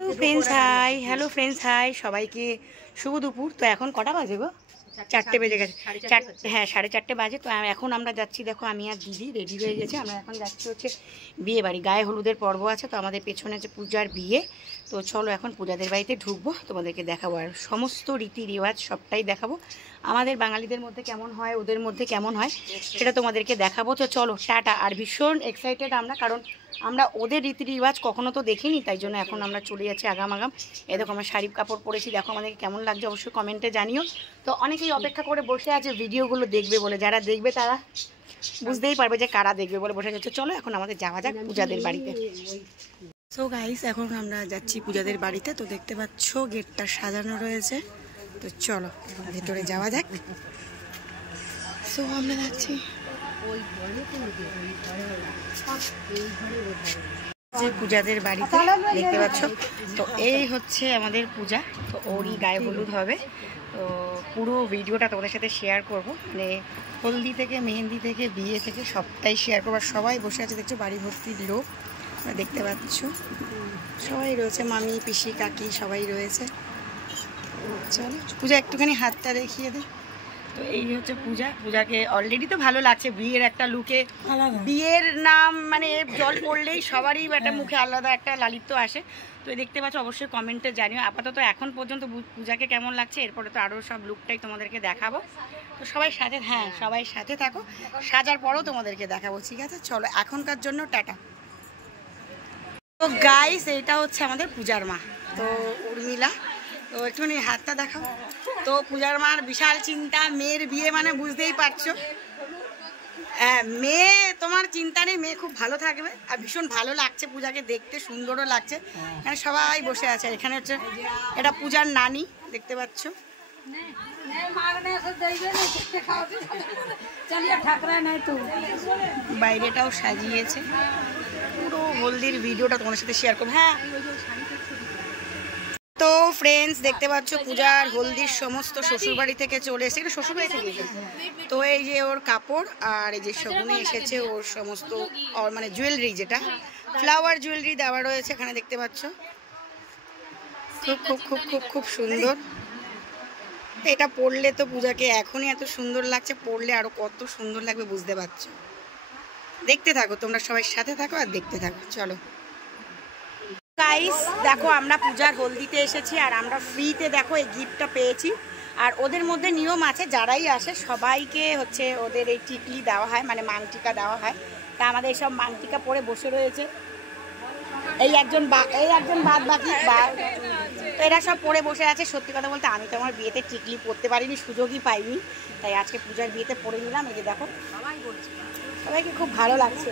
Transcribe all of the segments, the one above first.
Friends hi hello friends high সবাইকে শুভ দুপুর। তো এখন কটা বাজে গো? 4টে বেজে গেছে। হ্যাঁ 4:30 বাজে। তো এখন আমরা যাচ্ছি, দেখো আমি আর দিদি রেডি হয়ে গেছে। আমরা এখন যাচ্ছি হচ্ছে বিয়ে বাড়ি, গায়ে হলুদের পর্ব আছে। তো আমাদের পেছনে আছে পূজার বিয়ে। তো চলো এখন পূজাদের বাড়িতে ঢুকবো, তোমাদেরকে দেখাবো আর সমস্ত রীতি রেওয়াজ সবটাই দেখাবো। আমাদের বাঙালিদের মধ্যে কেমন হয়, ওদের মধ্যে কেমন হয় সেটা তোমাদেরকে দেখাবো। তো চলো টাটা। আর ভীষণ এক্সাইটেড আমরা, কারণ আমরা ওদের রীতি রেওয়াজ কখনো তো দেখিনি, তাই জন্য এখন আমরা চলে যাচ্ছি আগাম। এই দেখো আমরা শাড়ি কাপড় পরেছি, দেখো আমাদেরকে কেমন লাগছে অবশ্যই কমেন্টে জানিও। তো অনেকেই অপেক্ষা করে বসে আছে ভিডিওগুলো দেখবে বলে, যারা দেখবে তারা বুঝতেই পারবে যে কারা দেখবে বলে বসে যাচ্ছে। চলো এখন আমাদের যাওয়া যাক পূজাদের বাড়িতে। সো গাইস এখন আমরা যাচ্ছি পূজাদের বাড়িতে। তো দেখতে পাচ্ছ গেটটা সাজানো রয়েছে। তো চলো ভেতরে যাওয়া যাক। সো আমরা যাচ্ছি পূজাদের বাড়িতে, দেখতে পাচ্ছ। তো এই হচ্ছে আমাদের পূজা। তো ওরই গায়ে হলুদ হবে। তো পুরো ভিডিওটা তোমাদের সাথে শেয়ার করব, মানে হলদি থেকে মেহেন্দি থেকে বিয়ে থেকে সবটাই শেয়ার করবো। আর সবাই বসে আছে দেখছো, বাড়ি ভর্তি লোক দেখতে পাচ্ছ, সবাই রয়েছে, মামি পিসি কাকি সবাই রয়েছে। চলো পূজা একটুখানি হাতটা দেখিয়ে দে। তো এই হচ্ছে পূজা। পূজাকে অলরেডি তো ভালো লাগছে বিয়ের একটা লুকে। বিয়ের নাম মানে জল পড়লেই সবারই একটা মুখে আলাদা একটা লালিত্য আসে। তো দেখতে পাচ্ছ, অবশ্যই কমেন্টে জানিও। আপাতত এখন পর্যন্ত পূজাকে কেমন লাগছে, এরপরে তো আরও সব লুকটাই তোমাদেরকে দেখাবো। তো সবাই সাথে, হ্যাঁ সবাই সাথে থাকো, সাজার পরেও তোমাদেরকে দেখাবো, ঠিক আছে? চলো এখনকার জন্য টাটা। তো গাইস এইটা হচ্ছে আমাদের পূজার মা, তো উর্মিলা। তো একটুখানি হাতটা দেখাও। তো পূজার মার বিশাল চিন্তা, মেয়ের বিয়ে মানে বুঝতেই পারছো। হ্যাঁ মেয়ে তোমার চিন্তা নেই, মেয়ে খুব ভালো থাকবে। আর ভীষণ ভালো লাগছে পূজাকে দেখতে, সুন্দরও লাগছে। এখানে সবাই বসে আছে। এখানে হচ্ছে এটা পূজার নানি, দেখতে পাচ্ছ। বাইরেটাও সাজিয়েছে। পুরো হলদির ভিডিওটা তোমাদের সাথে শেয়ার করবো। হ্যাঁ তো ফ্রেন্ডস দেখতে পাচ্ছ পূজার হলদির সমস্ত শ্বশুরবাড়ি থেকে চলে এসেছে। এটা শ্বশুরবাড়ি থেকে। তো এই যে ওর কাপড়, আর এই যে শগুনে এসেছে ওর সমস্ত মানে জুয়েলারি, যেটা ফ্লাওয়ার জুয়েলারি দেওয়া রয়েছে এখানে, দেখতে পাচ্ছ। খুব খুব খুব খুব খুব সুন্দর। এটা পরলে তো পূজাকে এখনই এত সুন্দর লাগছে, পরলে আরো কত সুন্দর লাগবে বুঝতে পারছো। দেখতে থাকো তোমরা, সবাই সাথে থাকো আর দেখতে থাকো। চলো গাইস দেখো আমরা পূজার হলদিতে এসেছি, আর আমরা ফ্রিতে দেখো এই গিফটটা পেয়েছি। আর ওদের মধ্যে নিয়ম আছে, যারাই আসে সবাইকে হচ্ছে ওদের এই টিকলি দেওয়া হয়, মানে মাংটিকা দেওয়া হয়। তা আমাদের সব মাংটিকা পরে বসে রয়েছে। এই একজন বাদ বাকি তো এরা সব পরে বসে আছে। সত্যি কথা বলতে আমি তো আমার বিয়েতে টিকলি পরতে পারিনি, সুযোগই পাইনি, তাই আজকে পূজার বিয়েতে পরে নিলাম। এই যে দেখো সবাইকে খুব ভালো লাগছে।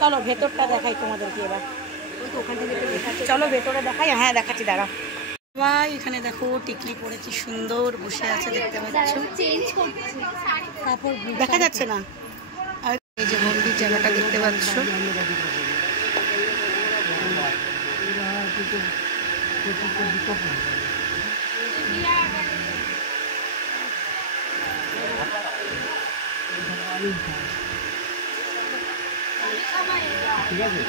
চলো ভেতরটা দেখাই তোমাদেরকে এবার। চলো ভেতরে দেখাই। হ্যাঁ দেখাচ্ছি, দাঁড়াও। সবাই এখানে দেখো টিকলি পরে কি সুন্দর বসে আছে, দেখতে পাচ্ছ। দেখা যাচ্ছে না? আর এই যে হলদির জায়গাটা দেখতে পাচ্ছ। ঠিক আছে।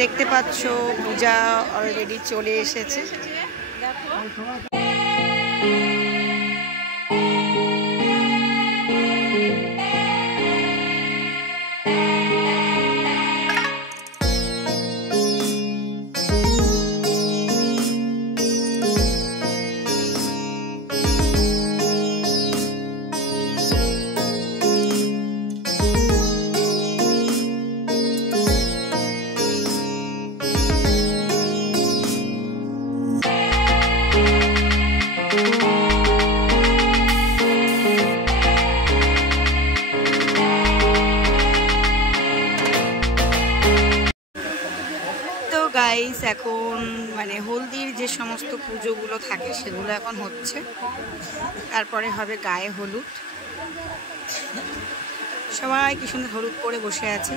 দেখতে পাচ্ছ পূজা অলরেডি চলে এসেছে। গাইস এখন মানে হলদির যে সমস্ত পুজোগুলো থাকে সেগুলো এখন হচ্ছে, তারপরে হবে গায়ে হলুদ। সবাই কি সুন্দর হলুদ পরে বসে আছে।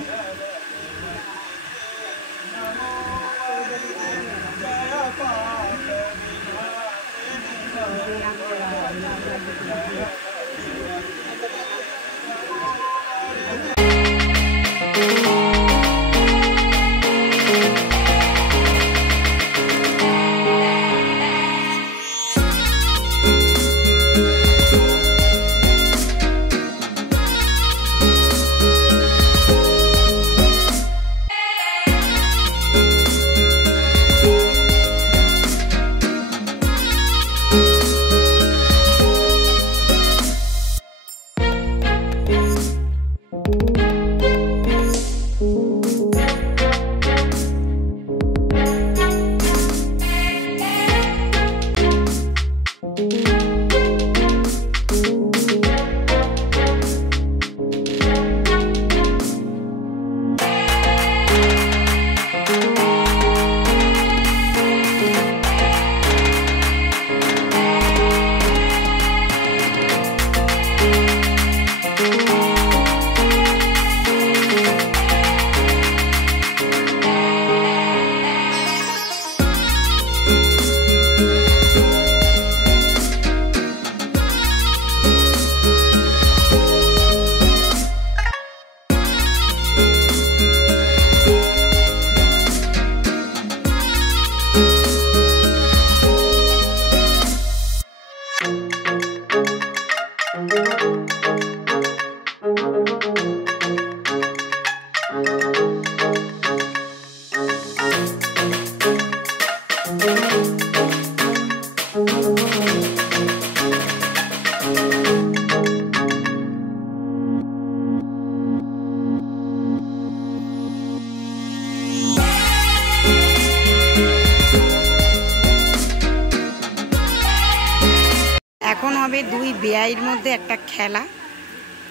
হবে দুই বেয়াইয়ের মধ্যে একটা খেলা।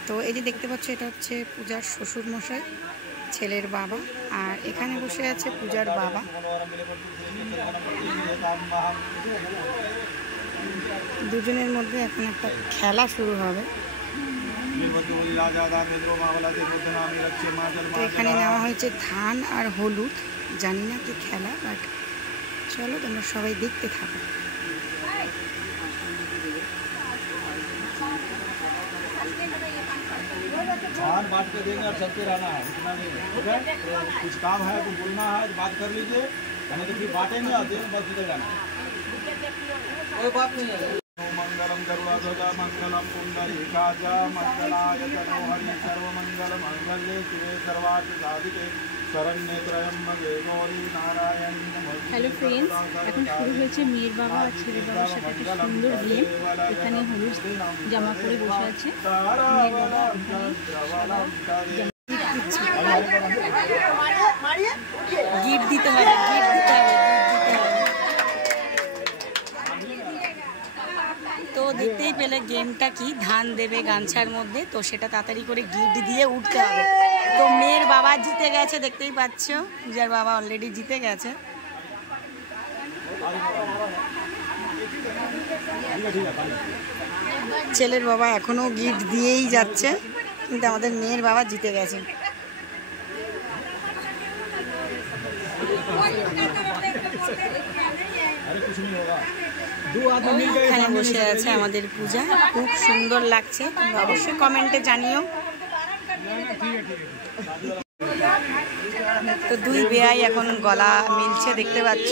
তো এই যে দেখতে পাচ্ছ, এটা হচ্ছে পূজার শ্বশুর মশাই, ছেলের বাবা, আর এখানে বসে আছে পূজার বাবা। দুজনের মধ্যে এখন একটা খেলা শুরু হবে। তো এখানে নেওয়া হয়েছে ধান আর হলুদ, জানি না কি খেলা, বাট চলো তোমরা সবাই দেখতে থাকো। धान बांट के देंगे और चलते रहना है, इतना नहीं है, ठीक है? तो कुछ काम है तो बोलना है, बात कर लीजिए, यानी तो फिर बांटेंगे और देंगे, बस निकल जाना है, कोई बात नहीं है। मंगलम गरुड़ध्वजा मंगलम पुंडरीकाक्ष मंगलाय तनोहरि सर्वमंगल मंगले शिवे सर्वार्थ साधिके शरण्ये त्र्यंबके गौरी नारायणी नमोस्तुते। হ্যালো ফ্রেন্ডস, এখন শুরু হয়েছে মেয়ের বাবা আর ছেলের বাবার সাথে একটা সুন্দর গেম। এখানে হলুদ জামা পরে বসে আছে মেয়ের বাবা। গিফট দিতে হবে, গিফট দিতে হবে, তো দেখতেই পেলে গেমটা কি, ধান দেবে গামছার মধ্যে, তো সেটা তাড়াতাড়ি করে গিফট দিয়ে উঠতে হবে। তো মেয়ের বাবা জিতে গেছে, দেখতেই পাচ্ছ পূজার বাবা অলরেডি জিতে গেছে। ছেলের বাবা এখনো গিফট দিয়েই যাচ্ছে, কিন্তু আমাদের মেয়ের বাবা জিতে গেছে। এখানে বসে আছে আমাদের পূজা, খুব সুন্দর লাগছে, তোমরা অবশ্যই কমেন্টে জানিও। তো দুই বেয়াই এখন গলা মিলছে, দেখতে পাচ্ছ।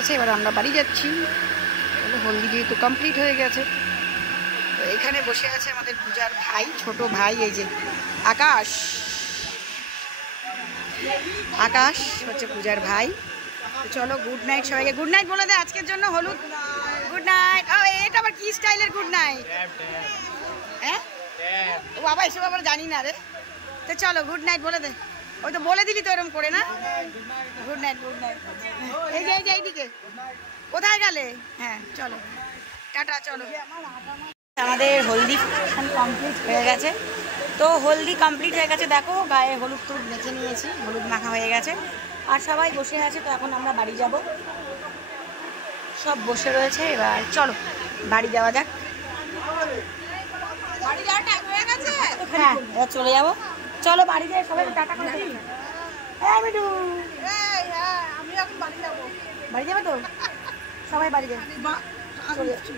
আছে, এবার আমরা বাড়ি যাচ্ছি। হলদি যেহেতু কমপ্লিট হয়ে গেছে, তো এখানে বসে আছে আমাদের পূজার ভাই, ছোট ভাই, এই যে আকাশ। আকাশ হচ্ছে পূজার ভাই। তো চলো গুড নাইট সবাইকে, গুড নাইট বলে দে আজকের জন্য হলুদ। Good night. ও এটা আবার কি স্টাইলের গুড নাইট? হ্যাঁ ও বাবা, এসব আবার জানি না রে। তো চলো গুড নাইট বলে দে। ওই তো বলে দিলি তো এরকম করে, না? Good night, good night. এই যে এইদিকে কোথায় গেলে? হ্যাঁ চলো টাটা, চলো। আমাদের হলদি কমপ্লিট হয়ে গেছে। তো হলদি কমপ্লিট হয়ে গেছে, দেখো গায়ে হলুদ টুলুদ মেখে নিয়েছি, হলুদ মাখা হয়ে গেছে, আর সবাই বসে আছে। তো এখন আমরা বাড়ি যাব, সব বসে রয়েছে। এবার চলো বাড়ি যাওয়া যাক। হ্যাঁ এবার চলে যাবো, চলো বাড়ি যাই, সবাই টাটা করে দিই। হ্যাঁ মিঠু, বাড়ি যাবে তো সবাই? বাড়ি যাবে।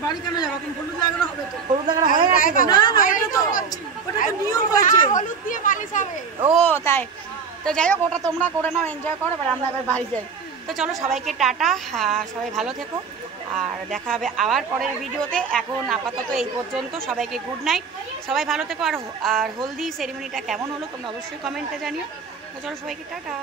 বাড়ি কেন যাবো? হলুদ লাগানো হবে তো। হলুদ লাগানো হয়ে গেছে তো? ওটা তো নিয়ম হয়েছে। হলুদ দিয়ে মালিশ হবে। ও তাই? তো যাই হোক, ওটা তোমরা করে নাও, এনজয় করো, এবার আমরা এবার বাড়ি যাই। তো চলো সবাইকে টাটা, সবাই ভালো থেকো, আর দেখা হবে আবার পরের ভিডিওতে। এখন আপাতত এই পর্যন্ত, সবাইকে গুড নাইট, সবাই ভালো থেকো। আর হলদি সেরিমনিটা কেমন হলো তোমরা অবশ্যই কমেন্টে জানিও। তো চলো সবাইকে টাটা।